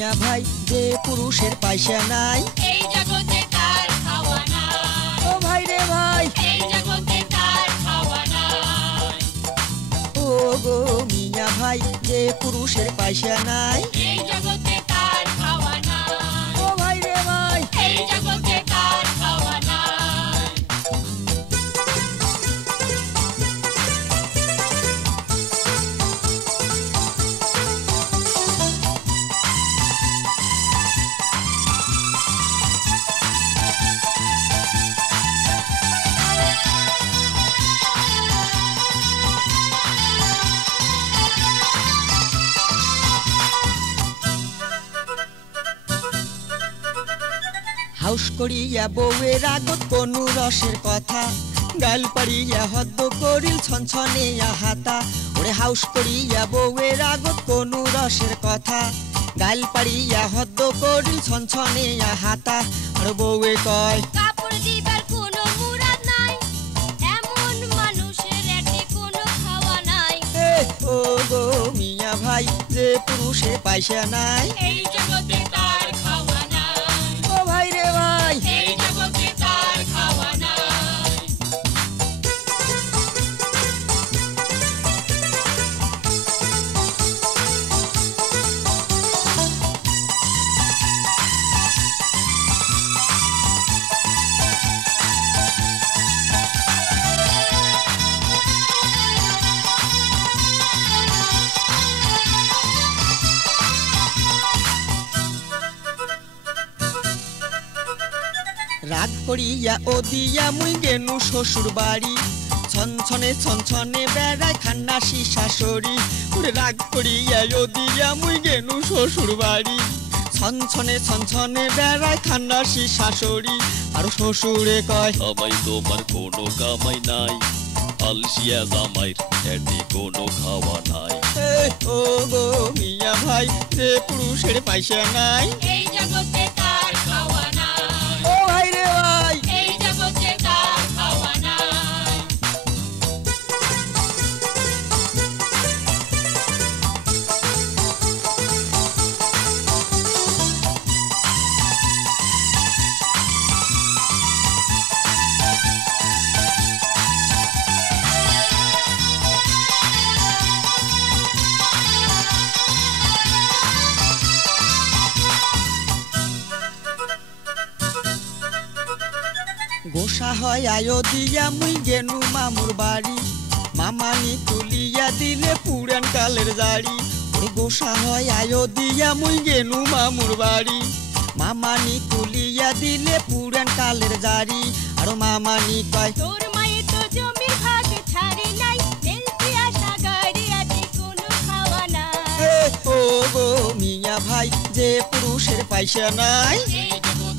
মিয়া ভাই যে পুরুষের পয়সা নাই এই জগতে তার খাওয়া নাই। ও ভাই রে ভাই এই জগতে তার খাওয়া নাই। ও গো মিয়া ভাই যে পুরুষের পয়সা নাই এই জগতে তার খাওয়া নাই। ও ভাই রে ভাই এই জগতে তার খাওয়া নাই। হাউস করিয়া বউয়ের আগত কোনো রসের কথা গাল পাড়িয়া হদ্দ করিল ছনছনিয়া হাতা ওরে হাউস করিয়া বউয়ের আগত কোনো রসের কথা গাল পাড়িয়া হদ্দ করিল ছনছনিয়া হাতা আর বউয়ে কয় কাপড় দিবার কোনো মুরাদ নাই, এমন মানুষের এতে কোনো খাওয়া নাই। এ ও গো মিয়া ভাই যে পুরুষের পয়সা নাই এই জগতে তার খাওয়া নাই। ও ভাই রে ভাই এই জগতে তার খাওয়া নাই। রাগ করিয়া ও দিয়া মুই গেনু শ্বশুর বাড়ি ছনছনে ছনছনে বেড়ায় খান্নাসি শাশুড়ি ওরে রাগ করিয়া ও দিয়া মুই গেনু শ্বশুর বাড়ি ছনছনে ছনছনে বেড়ায় খান্নাসি শাশুড়ি আর শ্বশুরে কয় জামাই তোমার কোনো কামাই নাই, আলসিয়া জামাইর এটি কোনো খাওয়া নাই। এ ও গো মিয়া ভাই যে পুরুষের পয়সা নাই এই জগতে তার খাওয়া নাই। ও ভাই রে ভাই এই জগতে তার খাওয়া নাই। গোসা হয় আয়ো দিয়া মুই গেনু মামুর বাড়ি মামানি তুলিয়া দিলে পুরান কালের জাড়ি ওরে গোসা হয় আয়ো দিয়া মুই গেনু মামুর বাড়ি মামানি তুলিয়া দিলে পুরান কালের জাড়ি আর মামানি কয় তোর মায়ের তো জমির ভাগ ছাড়ে নাই, তেলপি আশা গাড়ি আছে কোনো খাওয়া নাই। এ ও গো মিয়া ভাই যে পুরুষের পয়সা নাই এই জগতে